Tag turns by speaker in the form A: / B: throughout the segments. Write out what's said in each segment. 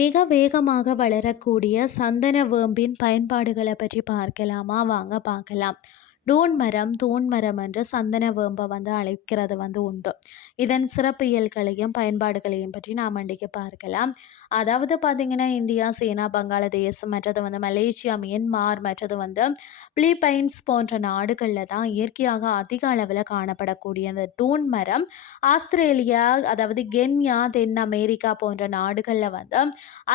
A: மிக வேகமாக வளரக்கூடிய சந்தன வேம்பின் பயன்பாடுகளை பற்றி பார்க்கலாமா? வாங்க பார்க்கலாம். டூன் மரம் தூண் மரம் என்று சந்தன வேம்பை வந்து அழைக்கிறது வந்து உண்டு. இதன் சிறப்பியல்களையும் பயன்பாடுகளையும் பற்றி நாம் அன்றைக்கு பார்க்கலாம். அதாவது பார்த்திங்கன்னா இந்தியா சீனா பங்களாதேஷ் மற்றது வந்து மலேசியா மியன்மார் மற்றது வந்து பிலிப்பைன்ஸ் போன்ற நாடுகளில் தான் இயற்கையாக அதிக அளவில் காணப்படக்கூடிய அந்த டூன் மரம் ஆஸ்திரேலியா அதாவது கென்யா தென் அமெரிக்கா போன்ற நாடுகளில் வந்து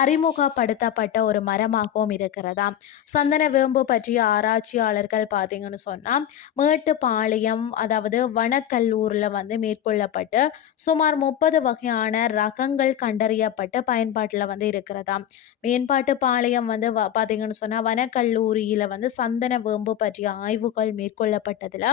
A: அறிமுகப்படுத்தப்பட்ட ஒரு மரமாகவும் இருக்கிறதா சந்தன வேம்பு பற்றிய ஆராய்ச்சியாளர்கள் பார்த்தீங்கன்னு சொன்னால் சொன்னால் மேட்டுப்பாளையம் அதாவது வனக்கல்லூரில் வந்து மேற்கொள்ளப்பட்டு சுமார் முப்பது வகையான ரகங்கள் கண்டறியப்பட்டு பயன்பாட்டில் வந்து இருக்கிறதா மேம்பாட்டு பாளையம் வந்து பார்த்தீங்கன்னு சொன்னால் வனக்கல்லூரியில் வந்து சந்தன வேம்பு பற்றிய ஆய்வுகள் மேற்கொள்ளப்பட்டதில்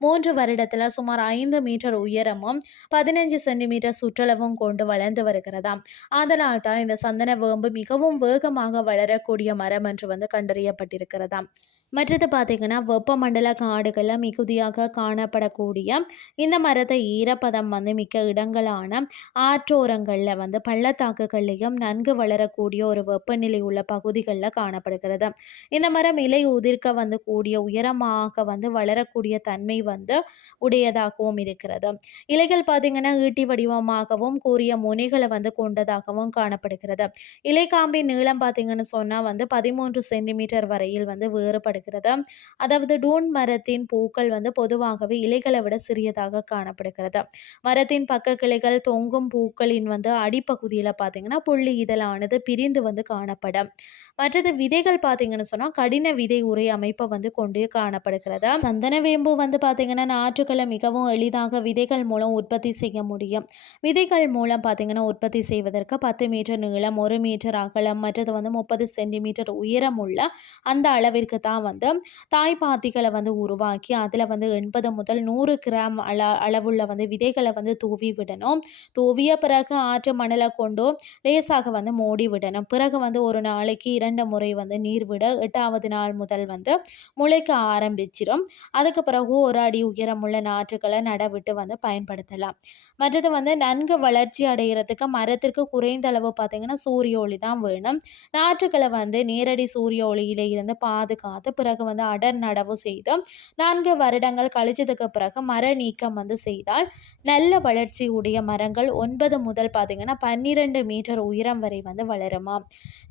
A: மூன்று வருடத்தில் சுமார் ஐந்து மீட்டர் உயரமும் பதினஞ்சு சென்டிமீட்டர் சுற்றளவும் கொண்டு வளர்ந்து வருகிறதா அதனால் தான் இந்த சந்தன வேம்பு மிகவும் வேகமாக வளரக்கூடிய மரம் என்று வந்து கண்டறியப்பட்டிருக்கிறதா மற்றது பார்த்திங்கன்னா வெப்பமண்டல காடுகளில் மிகுதியாக காணப்படக்கூடிய இந்த மரத்தை ஈரப்பதம் வந்து மிக்க இடங்களான ஆற்றோரங்களில் வந்து பள்ளத்தாக்குகள்லையும் நன்கு வளரக்கூடிய ஒரு வெப்பநிலை உள்ள பகுதிகளில் காணப்படுகிறது. இந்த மரம் இலை உதிர்க்க வந்து கூடிய உயரமாக வந்து வளரக்கூடிய தன்மை வந்து உடையதாகவும் இருக்கிறது. இலைகள் பார்த்திங்கன்னா ஈட்டி வடிவமாகவும் கூறிய முனைகளை வந்து கொண்டதாகவும் காணப்படுகிறது. இலைக்காம்பின் நீளம் பார்த்திங்கன்னு சொன்னால் வந்து பதிமூன்று சென்டிமீட்டர் வரையில் வந்து வேறுபடும் காணப்படுகிறது? அதாவது டூன் மரத்தின் பூக்கள் வந்து பொதுவாகவே இலைகளை விட சிறியதாக காணப்படுகிறது? மரத்தின் பக்க கிளைகள் தொங்கும் பூக்களின் வந்து அடிப்பகுதியில் பார்த்தீங்கன்னா புள்ளி இதழானது பிரிந்து வந்து காணப்படும். மற்றது விதைகள் பார்த்தீங்கன்னு சொன்னால் கடின விதை உரை அமைப்பை வந்து கொண்டு காணப்படுகிறது? சந்தன வேம்பு வந்து பார்த்தீங்கன்னா நாற்றுகளை மிகவும் எளிதாக விதைகள் மூலம் உற்பத்தி செய்ய முடியும். விதைகள் மூலம் பார்த்தீங்கன்னா உற்பத்தி செய்வதற்கு பத்து மீட்டர் நீளம் ஒரு மீட்டர் அகலம் மற்றது வந்து முப்பது சென்டிமீட்டர் உயரம் உள்ள அந்த அளவிற்கு தான் வந்து தாய்ப்பாத்திகளை வந்து உருவாக்கி அதில் வந்து எண்பது முதல் நூறு கிராம் அள அளவுள்ள வந்து விதைகளை வந்து தூவி விடணும். தூவிய பிறகு ஆற்று மணலை கொண்டும் லேசாக வந்து மூடி விடணும். பிறகு வந்து ஒரு நாளைக்கு இரண்டு முறை வந்து நீர் விட எட்டாவது நாள் முதல் வந்து முளைக்க ஆரம்பிச்சிடும் அதுக்கு பிறகு ஒரு அடி உயரமுள்ள நாற்றுகளை நடவிட்டு வந்து பயன்படுத்தலாம். மற்றது வந்து நன்கு வளர்ச்சி அடைகிறதுக்கு மரத்திற்கு குறைந்த அளவு பார்த்திங்கன்னா சூரிய ஒளி தான் வேணும். நாற்றுகளை வந்து நேரடி சூரிய ஒளியில இருந்து பாதுகாத்து பிறகு வந்து அடர் நடவு செய்து நான்கு வருடங்கள் கழிச்சதுக்கு பிறகு மர நீக்கம் வந்து செய்தால் நல்ல வளர்ச்சி உடைய மரங்கள் ஒன்பது முதல் பார்த்திங்கன்னா பன்னிரெண்டு மீட்டர் உயரம் வரை வந்து வளருமா?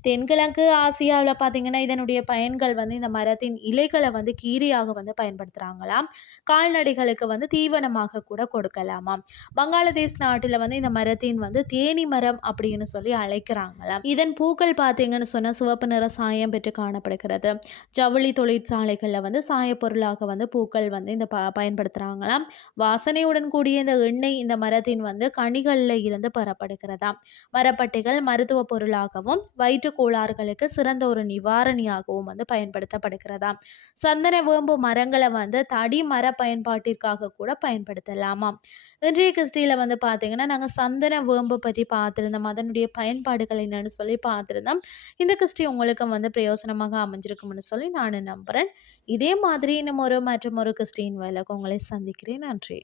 A: தென்கிழக்கு ஆசியாவில் பார்த்தீங்கன்னா இதனுடைய பயன்கள் வந்து இந்த மரத்தின் இலைகளை வந்து கீரியாக வந்து பயன்படுத்துகிறாங்களாம் கால்நடைகளுக்கு வந்து தீவனமாக கூட கொடுக்கலாமா? பங்களாதேஷ் நாட்டில் வந்து இந்த மரத்தின் வந்து தேனி மரம் அப்படின்னு சொல்லி அழைக்கிறாங்களாம் இதன் பூக்கள் பார்த்தீங்கன்னு சொன்னால் சிவப்பு நிற சாயம் பெற்று காணப்படுகிறது. ஜவுளி தொழிற்சாலைகளில் வந்து சாயப்பொருளாக வந்து பூக்கள் வந்து இந்த ப பயன்படுத்துகிறாங்களாம் வாசனையுடன் கூடிய இந்த எண்ணெய் இந்த மரத்தின் வந்து கனிகளில் இருந்து பெறப்படுகிறதாம். மரப்பட்டைகள் மருத்துவ பொருளாகவும் வயிற்று கோளாறுகளுக்கு சிறந்த ஒரு நிவாரணியாகவும் வந்து பயன்படுத்தப்படுகிறதாம். சந்தன வேம்பு மரங்களை வந்து தடி மர பயன்பாட்டிற்காக கூட பயன்படுத்தலாமாம். இன்றைய கிறிஸ்டியில் வந்து பார்த்திங்கன்னா நாங்கள் சந்தன வேம்பை பற்றி பார்த்துருந்தோம். அதனுடைய பயன்பாடுகள் என்னன்னு சொல்லி பார்த்துருந்தோம். இந்த கிறிஸ்டி உங்களுக்கும் வந்து பிரயோசனமாக அமைஞ்சிருக்கும்னு சொல்லி நான் நம்புகிறேன் இதே மாதிரி இன்னும் ஒரு மற்றும் ஒரு கிறிஸ்டின் வேலைக்கு உங்களை சந்திக்கிறேன். நன்றி.